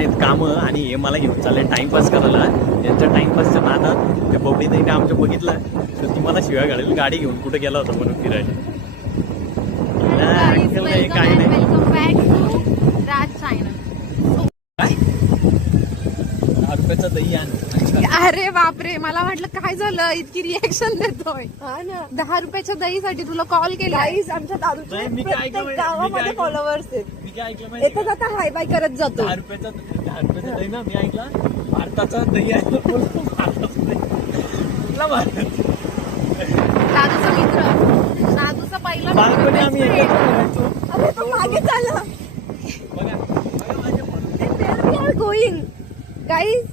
आहेत कामं आणि हे मला घेऊन चालले टाइमपास करायला. यांच्या टाइमपासच्या नादात त्या बबडी ताईने आमच्या बघितलं तर ती मला शिव्या घालेल गाडी घेऊन कुठे गेला होता म्हणून फिरायला. काय नाही welcome back to Raj China. 10 रुपयाचा दही आण. अरे बापरे, मला वाटलं काय झालं इतकी रिएक्शन देतोय. 10 रुपयाच्या दहीसाठी तुला कॉल केला. आमच्या दादूच्या प्रत्येक गावामध्ये फॉलोअर्स आहेत. मी काय ऐकलं माहिती येतात आता हाय बाय करत जातो. 10 रुपयाचा दही ना. मी ऐकला भारताचा दही आहे. कुठला भारत? दादूचा मित्र, दादूचा पहिला बालपणी आम्ही मित्र. एकत्र राहायचो. अरे तो मागे चालला. बघा माझ्या Where we are going, guys?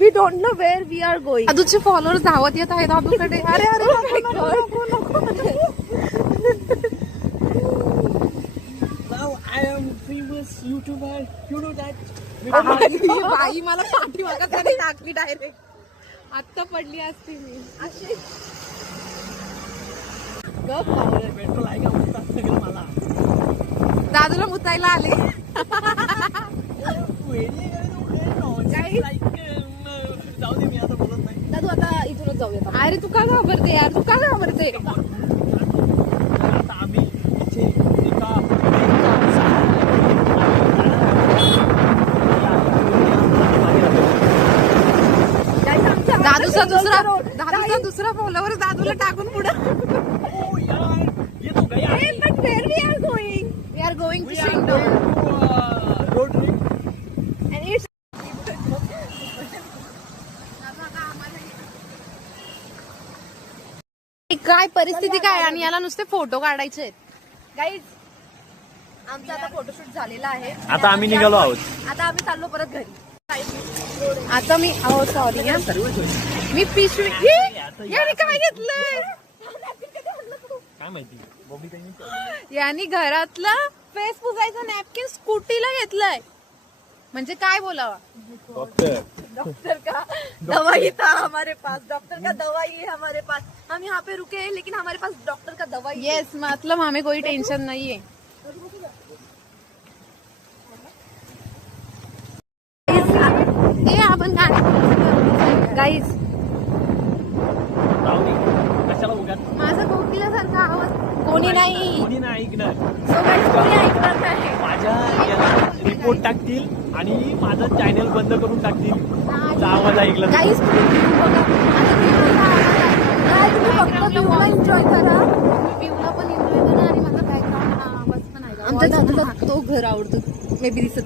We don't know where we are going. दादूचे फॉलोअर्स धावत येत आहेत दादूकडे. अरे अरे Now I am famous YouTuber. You know that? बाई मला पाठीमागं त्याने टाकली डायरेक्ट. आत्ता पडली असती मी. पेट्रोल आहे का म्हणतात सगळं मला. दादूला मुतायला आले. जाऊ दे मी आता बोलत नाही. दादू आता इथूनच जाऊया. अरे तू का घाबरते यार, तू का घाबरते? आता आम्ही इथे एका दादूचा दुसरा फॉलोअर दादूला टाकून पुढे. But where we are going? We are going to road trip. And it's काय परिस्थिती काय आणि याला नुसते फोटो काढायचे आहेत. guys, आमचा आता फोटोशूट झालेला आहे. आता आम्ही निघालो आहोत. आता आम्ही चाललो परत घरी. आता मी सॉरी मी पिशवी याने काय घेतलंय काय माहिती बॉबी ताईंनी याने घरातलं फेस पुसायचं नॅपकिन स्कूटीला घेतलंय. म्हणजे काय बोलावा. डॉक्टर डॉक्टर का दवाई था हमारे पास. डॉक्टर का दवाई है हमारे पास. हम यहाँ पे रुके हैं लेकिन हमारे पास डॉक्टर का दवाई है. येस, मतलब हमें कोई टेंशन नहीं है. ए आपण गाईज जाऊ दे कशाला उगाच. माझा कोकिलासारखा आवाज कोणी नाही. कोणी नाही ऐकणार. So guys, कोणी ऐकणार नाही. माझ्या याला रिपोर्ट टाकतील आणि माझं चॅनल बंद करून टाकतील. तुझा आवाज ऐकला तर. गाईज तुम्ही view बघा. आता तुम्ही फक्त view ला एन्जॉय करा. व्ह्यूला पण एन्जॉय करा आणि माझा बॅकग्राऊंड आवाज पण ऐका. आमच्या दादाला तो घर आवडतो. मे बी दिसत